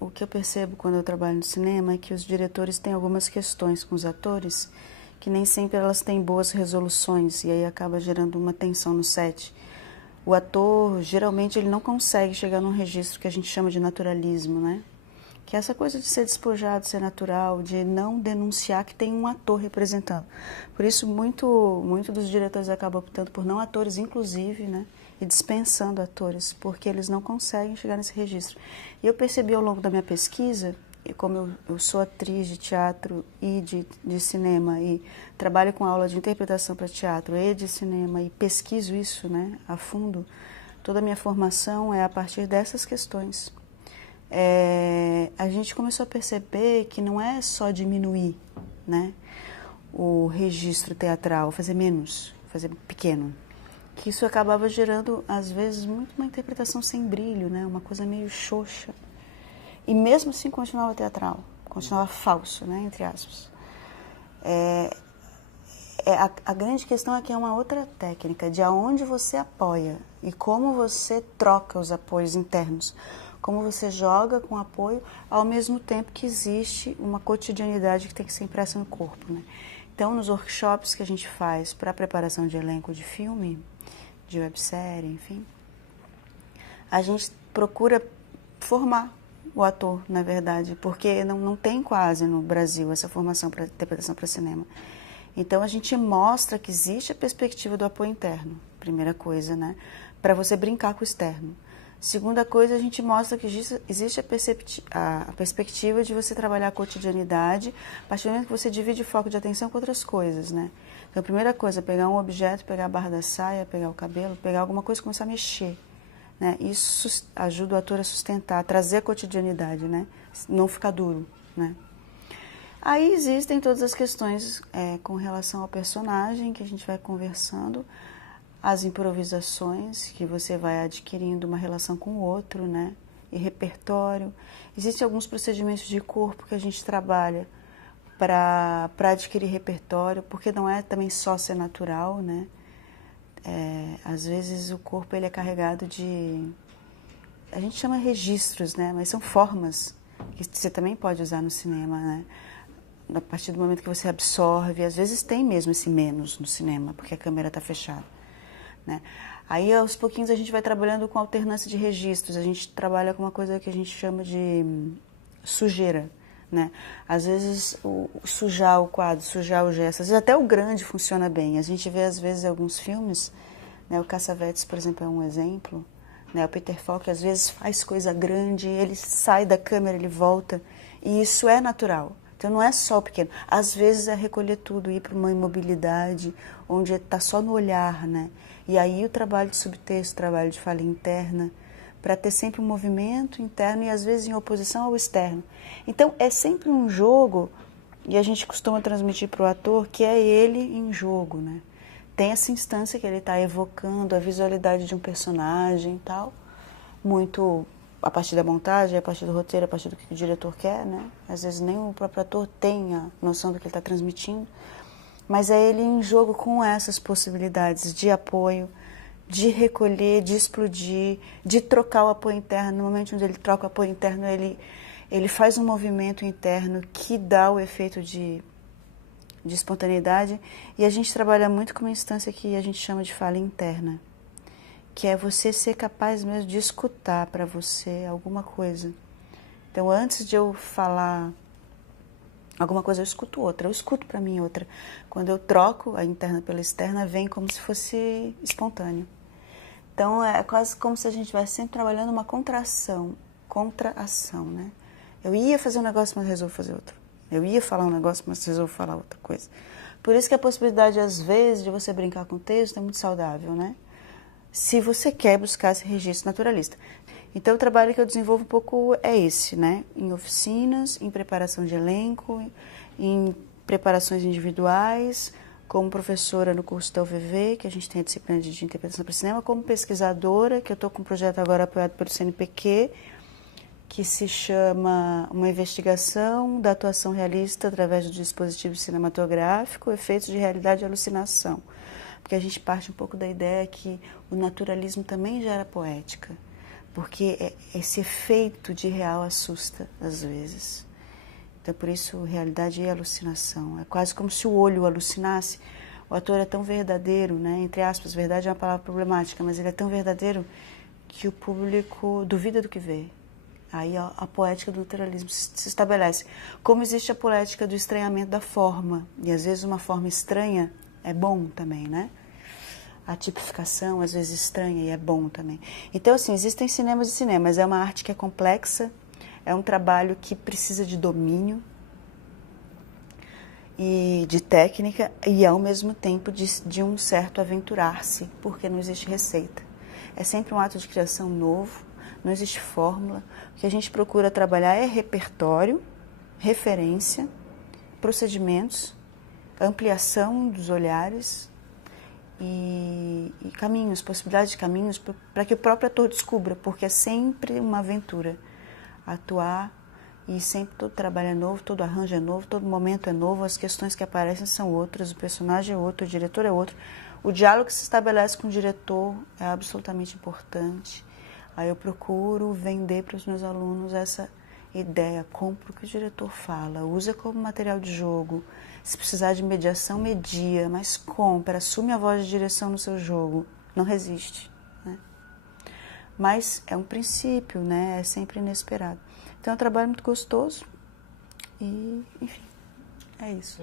o que eu percebo quando eu trabalho no cinema é que os diretores têm algumas questões com os atores que nem sempre elas têm boas resoluções e aí acaba gerando uma tensão no set. O ator, geralmente, ele não consegue chegar num registro que a gente chama de naturalismo, né? Que é essa coisa de ser despojado, ser natural, de não denunciar que tem um ator representando. Por isso, muito dos diretores acabam optando por não atores, inclusive, né? E dispensando atores, porque eles não conseguem chegar nesse registro. E eu percebi ao longo da minha pesquisa, e como eu sou atriz de teatro e de cinema, e trabalho com aula de interpretação para teatro e de cinema, e pesquiso isso, né, a fundo, toda a minha formação é a partir dessas questões. A gente começou a perceber que não é só diminuir, né, o registro teatral, fazer menos, fazer pequeno, que isso acabava gerando, às vezes, muito uma interpretação sem brilho, né, uma coisa meio xoxa. E mesmo assim continuava teatral, continuava falso, né, entre aspas. A grande questão é que é uma outra técnica, de aonde você apoia e como você troca os apoios internos. Como você joga com apoio, ao mesmo tempo que existe uma cotidianidade que tem que ser impressa no corpo, né? Então, nos workshops que a gente faz para a preparação de elenco de filme, de websérie, enfim, a gente procura formar o ator, na verdade, porque não tem quase no Brasil essa formação para interpretação para cinema. Então, a gente mostra que existe a perspectiva do apoio interno, primeira coisa, né? Para você brincar com o externo. Segunda coisa, a gente mostra que existe a perspectiva de você trabalhar a cotidianidade, a partir do momento que você divide o foco de atenção com outras coisas, né? Então, a primeira coisa, pegar um objeto, pegar a barra da saia, pegar o cabelo, pegar alguma coisa e começar a mexer, né? Isso ajuda o ator a sustentar, a trazer a cotidianidade, né? Não ficar duro, né? Aí existem todas as questões com relação ao personagem que a gente vai conversando, as improvisações que você vai adquirindo uma relação com o outro, né? E repertório. Existem alguns procedimentos de corpo que a gente trabalha para adquirir repertório, porque não é também só ser natural, né? Às vezes o corpo ele é carregado de... A gente chama registros, né? Mas são formas que você também pode usar no cinema, né? A partir do momento que você absorve, às vezes tem mesmo esse menos no cinema, porque a câmera está fechada, né? Aí, aos pouquinhos, a gente vai trabalhando com alternância de registros, a gente trabalha com uma coisa que a gente chama de sujeira, né? Às vezes, sujar o quadro, sujar o gesto, às vezes até o grande funciona bem. A gente vê, às vezes, alguns filmes, né? O Cassavetes, por exemplo, é um exemplo, né? O Peter Falk, às vezes, faz coisa grande, ele sai da câmera, ele volta, e isso é natural. Então, não é só o pequeno. Às vezes, é recolher tudo, ir para uma imobilidade, onde está só no olhar, né? E aí, o trabalho de subtexto, o trabalho de fala interna, para ter sempre um movimento interno e, às vezes, em oposição ao externo. Então, é sempre um jogo, e a gente costuma transmitir para o ator que é ele em jogo, né? Tem essa instância que ele está evocando, a visualidade de um personagem e tal, muito... a partir da montagem, a partir do roteiro, a partir do que o diretor quer, né? Às vezes nem o próprio ator tem a noção do que ele está transmitindo, mas é ele em jogo com essas possibilidades de apoio, de recolher, de explodir, de trocar o apoio interno. No momento onde ele troca o apoio interno, ele faz um movimento interno que dá o efeito de espontaneidade, e a gente trabalha muito com uma instância que a gente chama de fala interna, que é você ser capaz mesmo de escutar para você alguma coisa. Então, antes de eu falar alguma coisa, eu escuto outra, eu escuto para mim outra. Quando eu troco a interna pela externa, vem como se fosse espontâneo. Então, é quase como se a gente estivesse sempre trabalhando uma contração, contra-ação, né? Eu ia fazer um negócio, mas resolvo fazer outro. Eu ia falar um negócio, mas resolvo falar outra coisa. Por isso que a possibilidade, às vezes, de você brincar com o texto é muito saudável, né? Se você quer buscar esse registro naturalista. Então, o trabalho que eu desenvolvo um pouco é esse, né? Em oficinas, em preparação de elenco, em preparações individuais, como professora no curso da UVV, que a gente tem a disciplina de interpretação para cinema, como pesquisadora, que eu estou com um projeto agora apoiado pelo CNPq, que se chama Uma Investigação da Atuação Realista através do dispositivo cinematográfico, efeitos de realidade e alucinação. Porque a gente parte um pouco da ideia que o naturalismo também gera poética. porque esse efeito de real assusta às vezes. Então, por isso, realidade é alucinação. É quase como se o olho alucinasse. O ator é tão verdadeiro, né? Entre aspas, verdade é uma palavra problemática, mas ele é tão verdadeiro que o público duvida do que vê. Aí a poética do literalismo se estabelece. Como existe a poética do estranhamento da forma, e às vezes uma forma estranha é bom também, né? A tipificação, às vezes, estranha e é bom também. Então, assim, existem cinemas e cinemas. É uma arte que é complexa, é um trabalho que precisa de domínio e de técnica e, ao mesmo tempo, de um certo aventurar-se, porque não existe receita. É sempre um ato de criação novo, não existe fórmula. O que a gente procura trabalhar é repertório, referência, procedimentos, ampliação dos olhares e caminhos, possibilidades de caminhos para que o próprio ator descubra, porque é sempre uma aventura atuar e sempre todo trabalho é novo, todo arranjo é novo, todo momento é novo, as questões que aparecem são outras, o personagem é outro, o diretor é outro. O diálogo que se estabelece com o diretor é absolutamente importante. Aí eu procuro vender para os meus alunos essa ideia, compra o que o diretor fala, usa como material de jogo. Se precisar de mediação, media, mas compra, assume a voz de direção no seu jogo, não resiste, né? Mas é um princípio, né? É sempre inesperado. Então é um trabalho muito gostoso e, enfim, é isso.